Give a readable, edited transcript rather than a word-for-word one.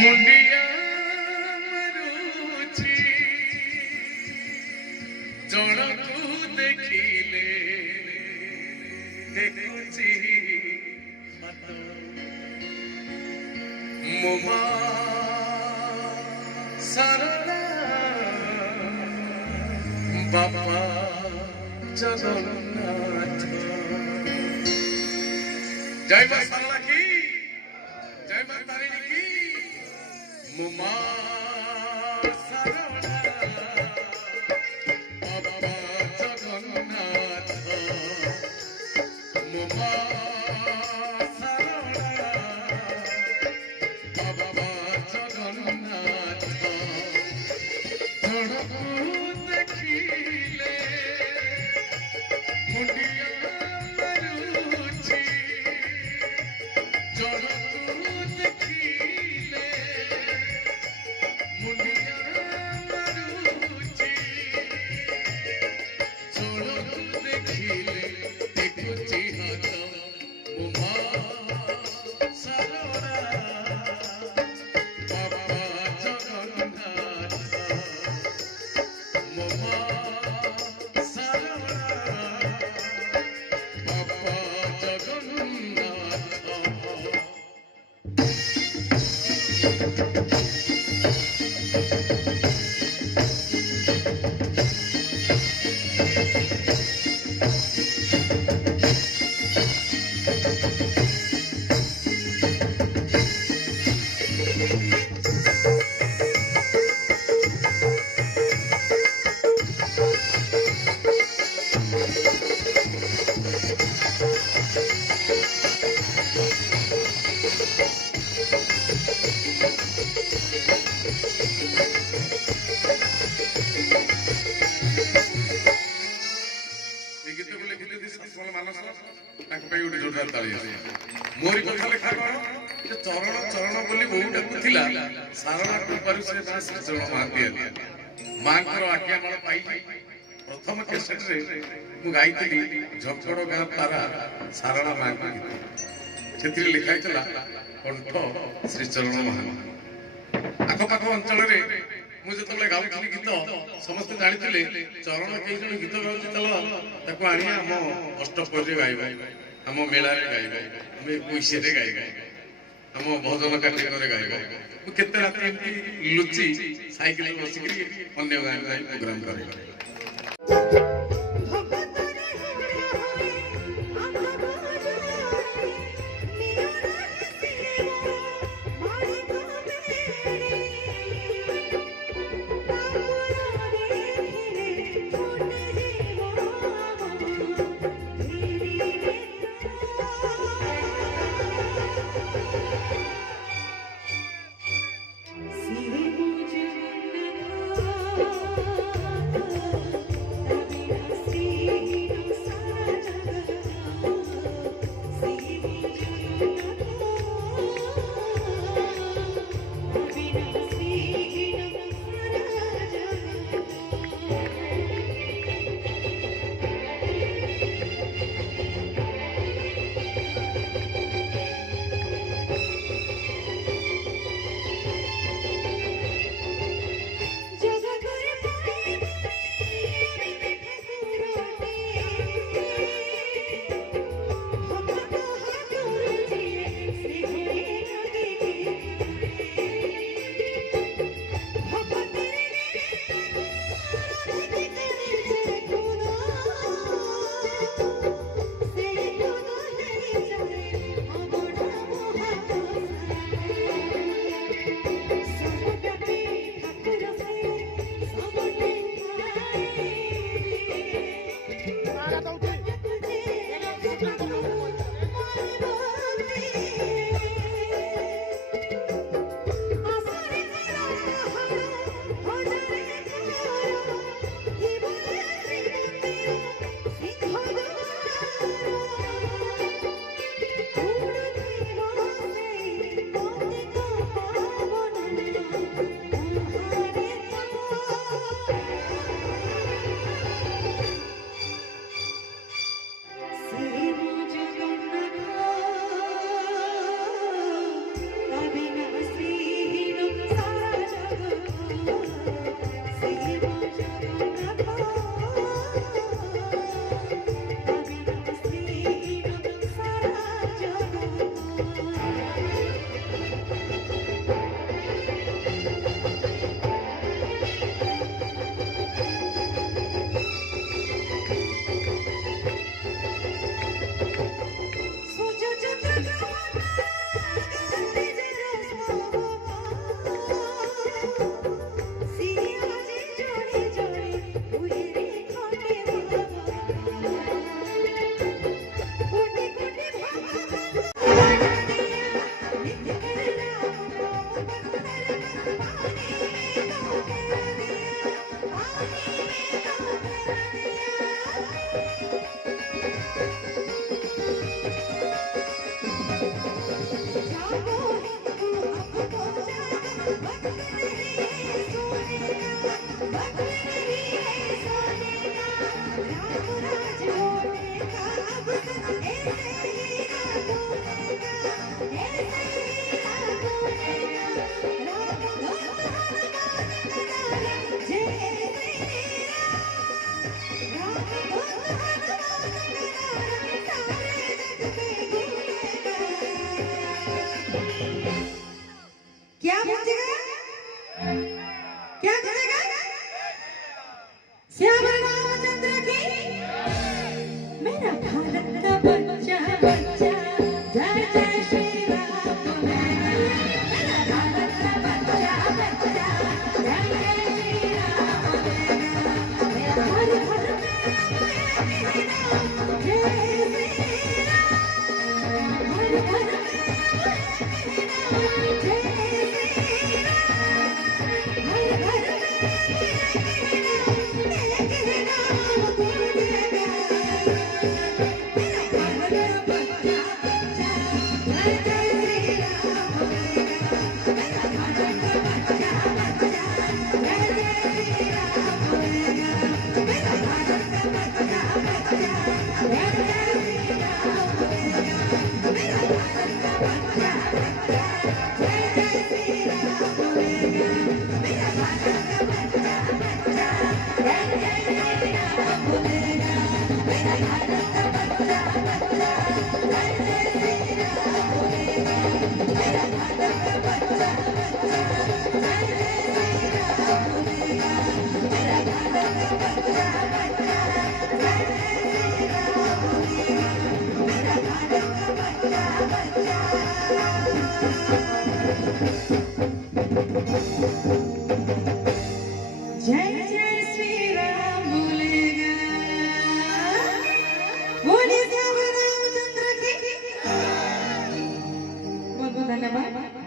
मुंडिया मरुची जणकू देखिले देखुची मोमा सारा बाबा जगन्नाथ। जय मां सारा की, जय मां तारिणी की। मोमा सारा बाबा जगन्नाथ। मोमा मोरी कथा लेखा कौन चरण चरण बोली बहु डाकुला सारणा कृपारु से मां श्री चरण महांती मां को आज्ञामाल पाई प्रथम कैसेट रे मु गाइतली झकड़ गाँ तारा सारणा मां को गीत सेति लिखाई तला कंठ श्री चरण महांती। आख पाख अंचल रे मु जतले गाउथली गीत समस्त जानिथिले चरण केई जण गीत गाउथि तला ताको आनिया हम अष्टपहरी गाइबा हम मेला रे गाइबा हम कोइसे रे गाइबा हम भजन कार्यक्रम रे गाइबा मु केते राती एमती लुची साइकिल बसि करी अन्य गां जाई प्रोग्राम करे। क्या पूछेगा? क्या करेगा? श्याम रामचंद्र की मेरा भारत का बच्चा बच्चा जय जय श्री राम बोलेगा। मेरा भारत का बच्चा बच्चा जय जय श्री राम बोलेगा। मेरा हर घर में जय श्री राम, हर घर में जय श्री राम, हर घर में जय जय श्री राम बोलेगा। बोलिए श्याम रामचंद्र की बहुत बहुत धन्यवाद।